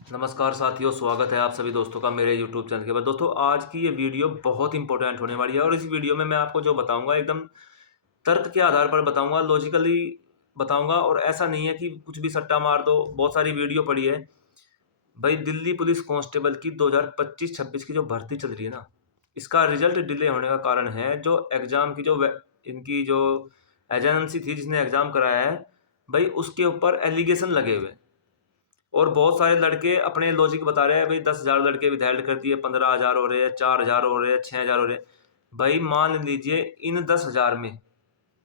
नमस्कार साथियों, स्वागत है आप सभी दोस्तों का मेरे YouTube चैनल के पर। दोस्तों, आज की ये वीडियो बहुत इंपॉर्टेंट होने वाली है और इस वीडियो में मैं आपको जो बताऊंगा एकदम तर्क के आधार पर बताऊंगा, लॉजिकली बताऊंगा। और ऐसा नहीं है कि कुछ भी सट्टा मार दो। बहुत सारी वीडियो पड़ी है भाई। दिल्ली पुलिस कांस्टेबल की 2025-26 की जो भर्ती चल रही है ना, इसका रिजल्ट डिले होने का कारण है जो एग्जाम की इनकी जो एजेंसी थी जिसने एग्जाम कराया है भाई, उसके ऊपर एलिगेशन लगे हुए हैं। और बहुत सारे लड़के अपने लॉजिक बता रहे हैं भाई, 10,000 लड़के विधायक कर दिए, 15,000 हो रहे हैं, 4,000 हो रहे हैं, 6,000 हो रहे हैं। भाई मान लीजिए इन 10,000 में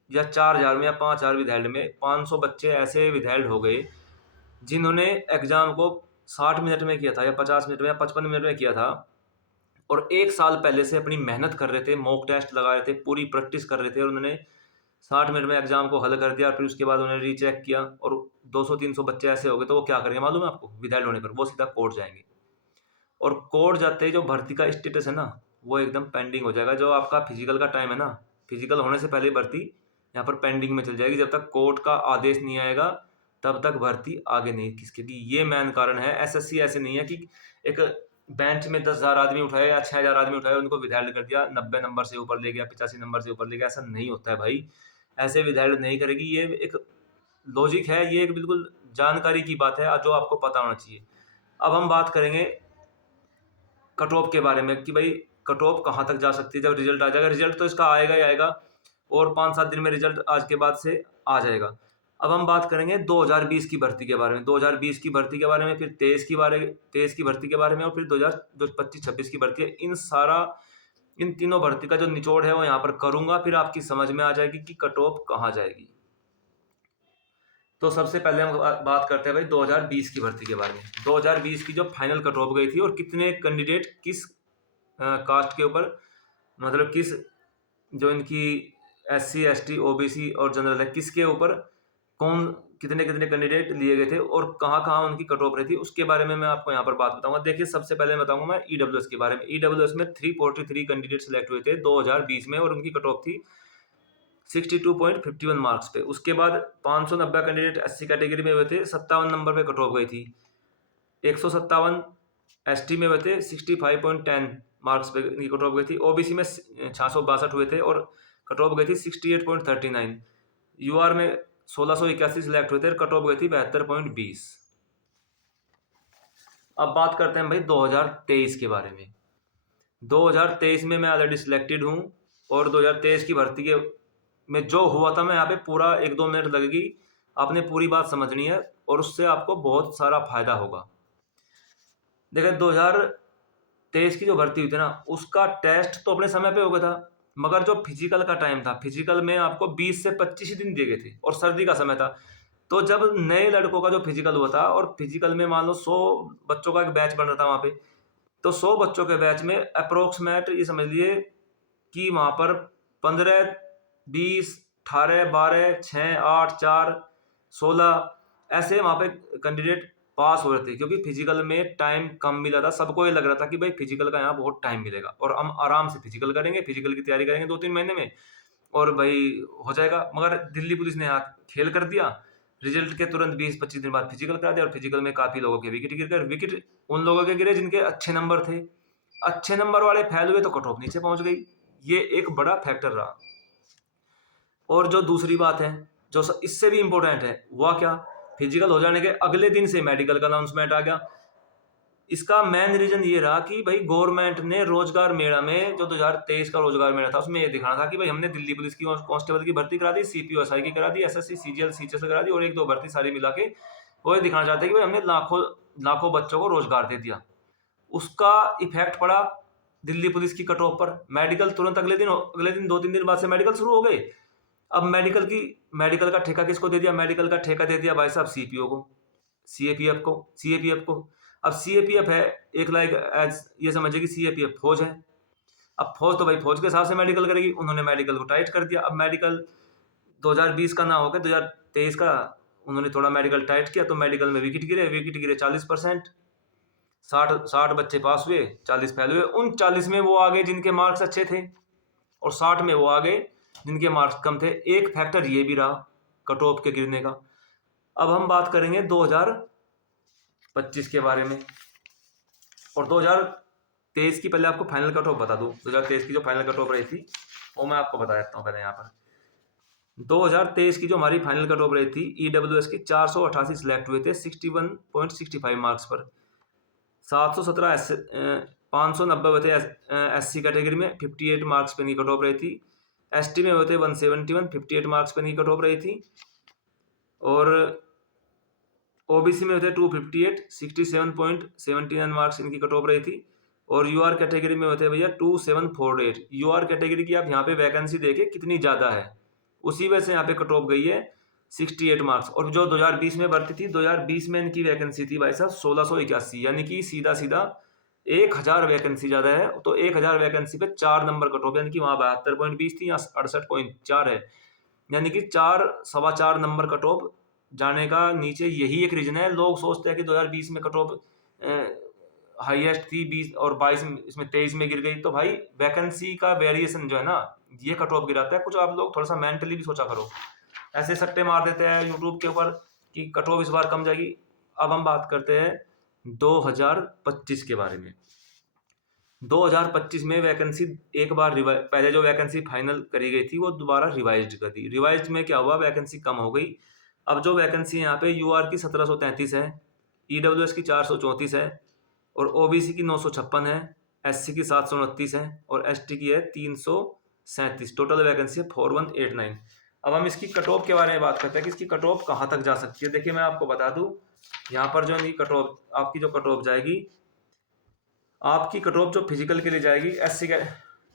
या 4,000 में या 5,000 विधायक में 500 बच्चे ऐसे विधायक हो गए जिन्होंने एग्जाम को 60 मिनट में किया था या 50 मिनट में या 55 मिनट में किया था, और एक साल पहले से अपनी मेहनत कर रहे थे, मॉक टेस्ट लगा रहे थे, पूरी प्रैक्टिस कर रहे थे, और उन्होंने 60 मिनट में एग्जाम को हल कर दिया। और फिर उसके बाद उन्होंने रीचेक किया और 200-300 बच्चे ऐसे हो गए, तो वो क्या करेंगे मालूम है आपको? विदाउट होने पर वो सीधा कोर्ट जाएंगे। और कोर्ट जाते ही जो भर्ती का स्टेटस है ना, वो एकदम पेंडिंग हो जाएगा। जो आपका फिजिकल का टाइम है ना, फिजिकल होने से पहले भर्ती यहाँ पर पेंडिंग में चल जाएगी। जब तक कोर्ट का आदेश नहीं आएगा तब तक भर्ती आगे नहीं खिसकेगी। ये मेन कारण है। एसएससी ऐसे नहीं है कि एक बेंच में 10,000 आदमी उठाए या 6,000 आदमी उठाए, उनको विधायक कर दिया, 90 नंबर से ऊपर ले गया, 85 नंबर से ऊपर ले गया। ऐसा नहीं होता है भाई। ऐसे विधायक नहीं करेगी। ये एक लॉजिक है, ये एक बिल्कुल जानकारी की बात है जो आपको पता होना चाहिए। अब हम बात करेंगे कट ऑफ के बारे में कि भाई कट ऑफ कहाँ तक जा सकती है जब रिजल्ट आ जाएगा। रिजल्ट तो इसका आएगा ही आएगा, और 5-7 दिन में रिजल्ट आज के बाद से आ जाएगा। अब हम बात करेंगे 2020 की भर्ती के बारे में, 2020 की भर्ती के बारे में, फिर 23 की भर्ती के बारे में, और फिर 2025-26 की भर्ती है। इन तीनों भर्ती का जो निचोड़ है वो यहाँ पर करूंगा, फिर आपकी समझ में आ जाएगी कि कट ऑफ कहाँ जाएगी। तो सबसे पहले हम बात करते हैं भाई 2020 की भर्ती के बारे में। 2020 की जो फाइनल कट ऑफ गई थी और कितने कैंडिडेट किस कास्ट के ऊपर, मतलब किस, जो इनकी SC ST OBC और जनरल है, किसके ऊपर कौन कितने कितने कैंडिडेट लिए गए थे और कहाँ कहाँ उनकी कट ऑफ रही थी, उसके बारे में मैं आपको यहाँ पर बात बताऊंगा। देखिए, सबसे पहले बताऊंगा मैं EWS के बारे में। EWS में 343 कैंडिडेट सेलेक्ट हुए थे 2020 में, और उनकी कट ऑफ थी 62.51 मार्क्स पे। उसके बाद 590 कैंडिडेट SC कैटेगरी में हुए थे, 57 नंबर पे कट ऑफ गई थी। 157 ST में हुए थे, 65.10 मार्क्स पे इनकी कट ऑफ गई थी। OBC में 662 हुए थे और कट ऑफ गई थी 68.39। UR में 1681 सिलेक्ट हुए थे और कट ऑफ गई थी 72.20। अब बात करते हैं भाई 2023 के बारे में। 2023 में मैं ऑलरेडी सिलेक्टेड हूँ, और 2023 की भर्ती के में जो हुआ था, मैं यहाँ पे पूरा 1-2 मिनट लगेगी, आपने पूरी बात समझनी है और उससे आपको बहुत सारा फायदा होगा। देखिए, 2023 की जो भर्ती हुई थी ना, उसका टेस्ट तो अपने समय पे हो गया था, मगर जो फिजिकल का टाइम था, फिजिकल में आपको 20 से 25 ही दिन दिए गए थे और सर्दी का समय था। तो जब नए लड़कों का जो फिजिकल हुआ था, और फिजिकल में मान लो 100 बच्चों का एक बैच बन रहा था वहाँ पे, तो 100 बच्चों के बैच में अप्रोक्सीमेट ये समझ लिए कि वहाँ पर 15, 20, 18, 12, 6, 8, 4, 16 ऐसे वहाँ पे कैंडिडेट पास हो रहे थे, क्योंकि फिजिकल में टाइम कम मिला था। सबको ये लग रहा था कि भाई फिजिकल का यहाँ बहुत टाइम मिलेगा और हम आराम से फिजिकल करेंगे, फिजिकल की तैयारी करेंगे 2-3 महीने में और भाई हो जाएगा। मगर दिल्ली पुलिस ने यहाँ खेल कर दिया। रिजल्ट के तुरंत 20-25 दिन बाद फिजिकल करा दिया, और फिजिकल में काफ़ी लोगों के विकेट गिर गए। विकेट उन लोगों के गिरे जिनके अच्छे नंबर थे। अच्छे नंबर वाले फेल हुए तो कट ऑफ नीचे पहुंच गई। ये एक बड़ा फैक्टर रहा। और जो दूसरी बात है, जो इससे भी इम्पोर्टेंट है, वह क्या, फिजिकल हो जाने के अगले दिन से मेडिकल का अनाउंसमेंट आ गया। इसका मेन रीजन ये रहा कि भाई गवर्नमेंट ने रोजगार मेला में, जो 2023 का रोजगार मेला था, उसमें ये दिखाना था कि भाई हमने दिल्ली पुलिस की कांस्टेबल की भर्ती करा दी, CPO SI की करा दी, SSC CGL CHS करा दी, और 1-2 भर्ती सारी मिला के वो ये दिखाना चाहते हैं कि भाई हमने लाखों लाखों बच्चों को रोजगार दे दिया। उसका इफेक्ट पड़ा दिल्ली पुलिस की कट ऑफ पर। मेडिकल तुरंत अगले दिन 2-3 दिन बाद से मेडिकल शुरू हो गए। अब मेडिकल का ठेका किसको दे दिया? मेडिकल का ठेका दे दिया भाई साहब CPO को, CAPF को। अब CAPF है एक लाइक एज, ये समझिए कि CAPF फौज है। अब फौज तो भाई फौज के हिसाब से मेडिकल करेगी। उन्होंने मेडिकल को टाइट कर दिया। अब मेडिकल 2020 का ना होकर 2023 का उन्होंने थोड़ा मेडिकल टाइट किया, तो मेडिकल में विकेट गिरे 40%। 60 बच्चे पास हुए, 40 फेल हुए। उन 40 में वो आगे जिनके मार्क्स अच्छे थे, और 60 में वो आगे जिनके मार्क्स कम थे। एक फैक्टर ये भी रहा कट ऑफ के गिरने का। अब हम बात करेंगे 25 के बारे में। और 2023 की पहले आपको फाइनल कट ऑफ बता दूं। 2023 की जो फाइनल कट ऑफ रही थी वो मैं आपको बता देता हूँ पहले। यहाँ पर 2023 की जो हमारी फाइनल कट ऑफ रही थी EWS की 488 सिलेक्ट हुए थे 61.65 मार्क्स पर। 717 590 हुए थे SC कैटेगरी में, 58 मार्क्स पे नहीं कट ऑफ रही थी। ST में हुए थे 171, 58 मार्क्स पे नहीं कट ऑफ रही थी। और OBC में हुए थे 258, 67.79 मार्क्स इनकी कट ऑफ रही थी। और UR कैटेगरी में हुए थे भैया 2748। UR कैटेगरी की आप यहाँ पे वैकेंसी देखें कितनी ज़्यादा है, उसी वजह से यहाँ पे कट ऑफ गई है 68 मार्क्स। और जो 2020 में भर्ती थी, 2020 में इनकी वैकेंसी थी भाई साहब 1681, यानी कि सीधा सीधा 1000 वैकेंसी ज़्यादा है। तो 1000 वैकेंसी पे 4 नंबर कट ऑफ, यानी कि वहाँ 72.20 थी, यहाँ 68.4 है, यानी कि 4 नंबर कट ऑफ जाने का नीचे यही एक रीजन है। लोग सोचते हैं कि 2020 में कट ऑफ हाईएस्ट थी 20 और 22 इसमें 23 में गिर गई। तो भाई वैकेंसी का वेरिएशन जो है ना, ये कट ऑफ गिराता है। कुछ आप लोग थोड़ा सा मेंटली भी सोचा करो, ऐसे सट्टे मार देते हैं यूट्यूब के ऊपर कि कट ऑफ इस बार कम जाएगी। अब हम बात करते हैं 2025 के बारे में। 2025 में वैकेंसी एक बार पहले जो वैकेंसी फाइनल करी गई थी वो दोबारा रिवाइज्ड कर दी। रिवाइज्ड में क्या हुआ, वैकेंसी कम हो गई। अब जो वैकेंसी यहाँ पे UR की 1733 है, EWS की 434 है, और OBC की 956 है, SC की 729 है, और ST की है 337। टोटल वैकेंसी है 4189। अब हम इसकी कट ऑफ के बारे में बात करते हैं कि इसकी कट ऑफ कहाँ तक जा सकती है। देखिए मैं आपको बता दूं, यहाँ पर जो कट ऑफ आपकी जो कट ऑफ जाएगी, आपकी कट ऑफ जो फिजिकल के लिए जाएगी SC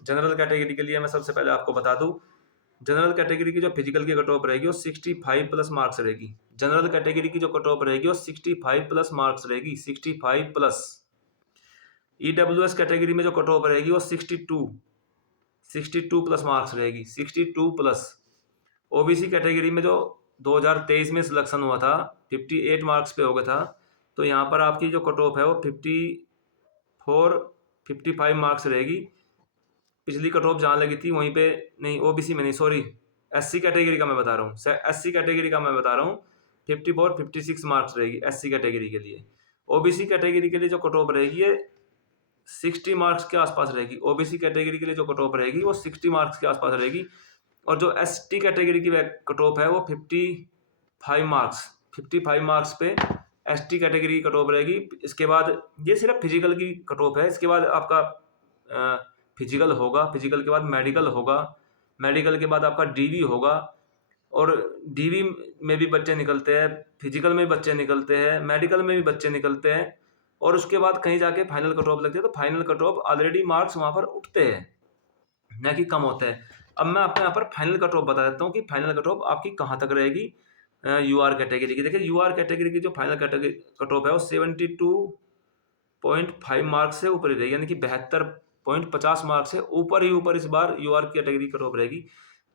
जनरल कैटेगरी के लिए मैं सबसे पहले आपको बता दूं, जनरल कैटेगरी की जो फिजिकल की कट ऑफ रहेगी वो 65 प्लस मार्क्स रहेगी। जनरल कैटेगरी की जो कट ऑफ रहेगी वो 65 प्लस मार्क्स रहेगी, 65 प्लस। EWS कैटेगरी में जो कट ऑफ रहेगी वो 62 प्लस मार्क्स रहेगी, 62 प्लस। OBC कैटेगरी में जो 2023 में सिलेक्शन हुआ था 58 मार्क्स पे हो गया था, तो यहाँ पर आपकी जो कट ऑफ है वो 55 मार्क्स रहेगी। पिछली कट ऑफ जहाँ लगी थी वहीं पे नहीं, OBC में नहीं, सॉरी SC कैटेगरी का मैं बता रहा हूँ, SC कैटेगरी का मैं बता रहा हूँ 56 मार्क्स रहेगी SC कैटेगरी के लिए। OBC कैटेगरी के लिए जो कट ऑफ रहेगी ये 60 मार्क्स के आसपास रहेगी। OBC कैटेगरी के लिए जो कट ऑफ रहेगी वो 60 मार्क्स के आसपास रहेगी। और जो ST कैटेगरी की कट ऑफ है वो 55 मार्क्स पे ST कैटेगरी की कट ऑफ रहेगी। इसके बाद ये सिर्फ फिजिकल की कट ऑफ है, इसके बाद आपका फिजिकल होगा, फिजिकल के बाद मेडिकल होगा, मेडिकल के बाद आपका DV होगा, और DV में भी बच्चे निकलते हैं, फिजिकल में भी बच्चे निकलते हैं, मेडिकल में भी बच्चे निकलते हैं, और उसके बाद कहीं जाके फाइनल कट ऑफ लगती है। तो final cut off already marks वहाँ पर उठते हैं, न कि कम होते हैं। अब मैं आपको यहाँ पर फाइनल कट ऑफ बता देता हूँ कि फाइनल कट ऑफ आपकी कहाँ तक रहेगी UR कैटेगरी की। देखिए UR कैटेगरी की जो फाइनल कैटेगरी कट ऑफ है वो 72.5 मार्क्स से ऊपर ही रहेगी, यानी कि 72.50 मार्क्स से ऊपर ही ऊपर इस बार UR कैटेगरी कट ऑफ रहेगी।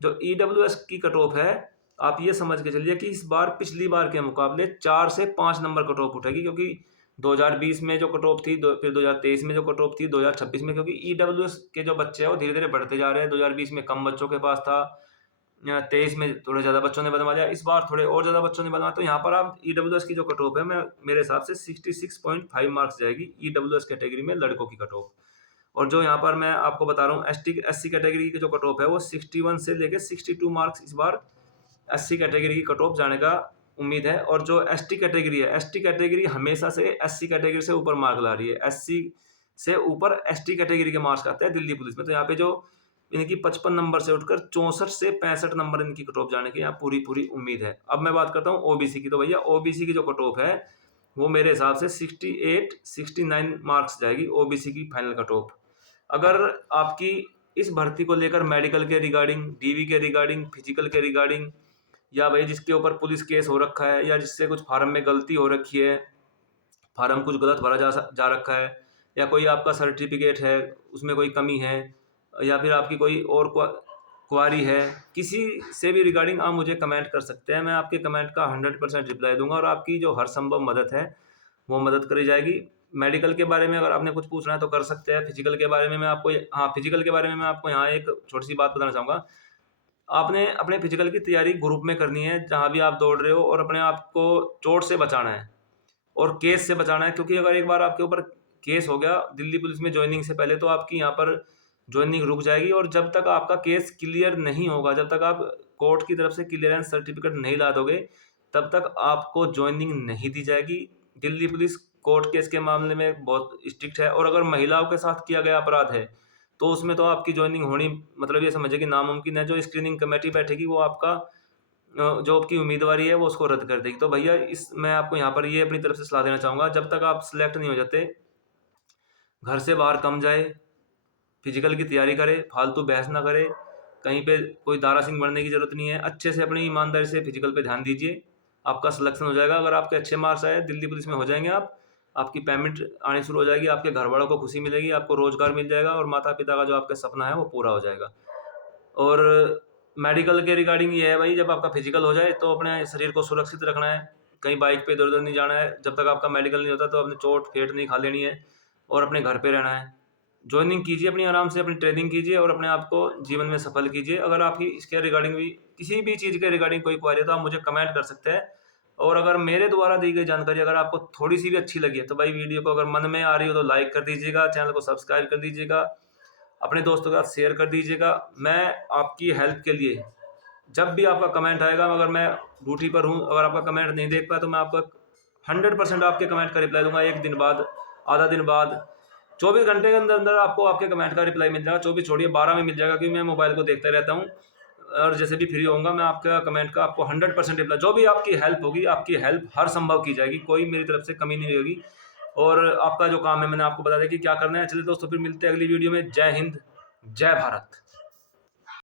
जो EWS की कट ऑफ है, आप ये समझ के चलिए कि इस बार पिछली बार के मुकाबले 4 से 5 नंबर कट ऑफ उठेगी, क्योंकि 2020 में जो कट ऑफ थी, फिर 2023 में जो कट ऑफ थी, 2026 में, क्योंकि EWS के जो बच्चे हैं वो धीरे धीरे बढ़ते जा रहे हैं। 2020 में कम बच्चों के पास था, 23 में थोड़े ज़्यादा बच्चों ने बनवा लिया, इस बार थोड़े और ज़्यादा बच्चों ने बनवाया। तो यहाँ पर आप EWS की जो कट ऑफ है, मेरे हिसाब से 66.5 मार्क्स जाएगी EWS कैटेगरी में लड़कों की कट ऑफ। और जो यहाँ पर मैं आपको बता रहा हूँ SC कैटेगरी की जो कट ऑफ है वो 61 से लेके 62 मार्क्स इस बार SC कैटेगरी की कट ऑफ जाने का उम्मीद है। और जो ST कैटेगरी है, ST कैटेगरी हमेशा से SC कैटेगरी से ऊपर मार्क ला रही है, SC से ऊपर ST कैटेगरी के मार्क्स आते हैं दिल्ली पुलिस में। तो यहाँ पे जो इनकी 55 नंबर से उठकर 64 से 65 नंबर इनकी कट ऑफ जाने की यहाँ पूरी उम्मीद है। अब मैं बात करता हूँ OBC की। तो भैया OBC की जो कट ऑफ है वो मेरे हिसाब से 69 मार्क्स जाएगी OBC की फाइनल कट ऑफ। अगर आपकी इस भर्ती को लेकर मेडिकल के रिगार्डिंग, DV के रिगार्डिंग, फिजिकल के रिगार्डिंग, या भाई जिसके ऊपर पुलिस केस हो रखा है, या जिससे कुछ फार्म में गलती हो रखी है, फार्म कुछ गलत भरा जा रखा है, या कोई आपका सर्टिफिकेट है उसमें कोई कमी है, या फिर आपकी कोई और क्वारी है, किसी से भी रिगार्डिंग आप मुझे कमेंट कर सकते हैं। मैं आपके कमेंट का 100% रिप्लाई दूंगा, और आपकी जो हर संभव मदद है वो मदद करी जाएगी। मेडिकल के बारे में अगर आपने कुछ पूछना है तो कर सकते हैं। फिजिकल के बारे में मैं आपको फिजिकल के बारे में मैं आपको यहाँ एक छोटी सी बात बताना चाहूँगा। आपने अपने फिजिकल की तैयारी ग्रुप में करनी है, जहाँ भी आप दौड़ रहे हो, और अपने आप को चोट से बचाना है। और केस से बचाना है, क्योंकि अगर एक बार आपके ऊपर केस हो गया दिल्ली पुलिस में ज्वाइनिंग से पहले, तो आपकी यहाँ पर ज्वाइनिंग रुक जाएगी। और जब तक आपका केस क्लियर नहीं होगा, जब तक आप कोर्ट की तरफ से क्लियरेंस सर्टिफिकेट नहीं ला दोगे, तब तक आपको ज्वाइनिंग नहीं दी जाएगी। दिल्ली पुलिस कोर्ट केस के मामले में बहुत स्ट्रिक्ट है, और अगर महिलाओं के साथ किया गया अपराध है तो उसमें तो आपकी ज्वाइनिंग होनी, मतलब ये समझिए कि नामुमकिन है। जो स्क्रीनिंग कमेटी बैठेगी वो आपका जो आपकी उम्मीदवारी है वो उसको रद्द कर देगी। तो भैया इस मैं आपको यहाँ पर ये अपनी तरफ से सलाह देना चाहूँगा, जब तक आप सिलेक्ट नहीं हो जाते, घर से बाहर कम जाए, फिजिकल की तैयारी करे, फालतू बहस ना करे, कहीं पे कोई दारा सिंह बनने की ज़रूरत नहीं है। अच्छे से अपनी ईमानदारी से फिजिकल पे ध्यान दीजिए, आपका सिलेक्शन हो जाएगा। अगर आपके अच्छे मार्क्स आए, दिल्ली पुलिस में हो जाएंगे आप, आपकी पेमेंट आनी शुरू हो जाएगी, आपके घर वालों को खुशी मिलेगी, आपको रोज़गार मिल जाएगा, और माता पिता का जो आपका सपना है वो पूरा हो जाएगा। और मेडिकल के रिगार्डिंग ये है भाई, जब आपका फिजिकल हो जाए तो अपने शरीर को सुरक्षित रखना है, कहीं बाइक पे इधर उधर नहीं जाना है। जब तक आपका मेडिकल नहीं होता तो अपने चोट फेट नहीं खा लेनी है, और अपने घर पे रहना है। ज्वाइनिंग कीजिए अपनी आराम से, अपनी ट्रेनिंग कीजिए और अपने आप को जीवन में सफल कीजिए। अगर आपकी इसके रिगार्डिंग भी किसी भी चीज़ के रिगार्डिंग कोई क्वारी है तो आप मुझे कमेंट कर सकते हैं। और अगर मेरे द्वारा दी गई जानकारी अगर आपको थोड़ी सी भी अच्छी लगी है तो भाई वीडियो को अगर मन में आ रही हो तो लाइक कर दीजिएगा, चैनल को सब्सक्राइब कर दीजिएगा, अपने दोस्तों के साथ शेयर कर दीजिएगा। मैं आपकी हेल्प के लिए जब भी आपका कमेंट आएगा, अगर मैं ड्यूटी पर हूँ, अगर आपका कमेंट नहीं देख पाया तो मैं आपका 100% आपके कमेंट का रिप्लाई दूंगा। एक दिन बाद, आधा दिन बाद, 24 घंटे के अंदर अंदर आपको आपके कमेंट का रिप्लाई मिल जाएगा। 24 छोड़िए 12 में मिल जाएगा, क्योंकि मैं मोबाइल को देखता रहता हूँ। और जैसे भी फ्री होऊंगा मैं आपका कमेंट का आपको 100% रिप्लाई, जो भी आपकी हेल्प होगी, आपकी हेल्प हर संभव की जाएगी, कोई मेरी तरफ से कमी नहीं होगी। और आपका जो काम है मैंने आपको बता दिया कि क्या करना है। चलिए दोस्तों, फिर मिलते हैं अगली वीडियो में। जय हिंद, जय भारत।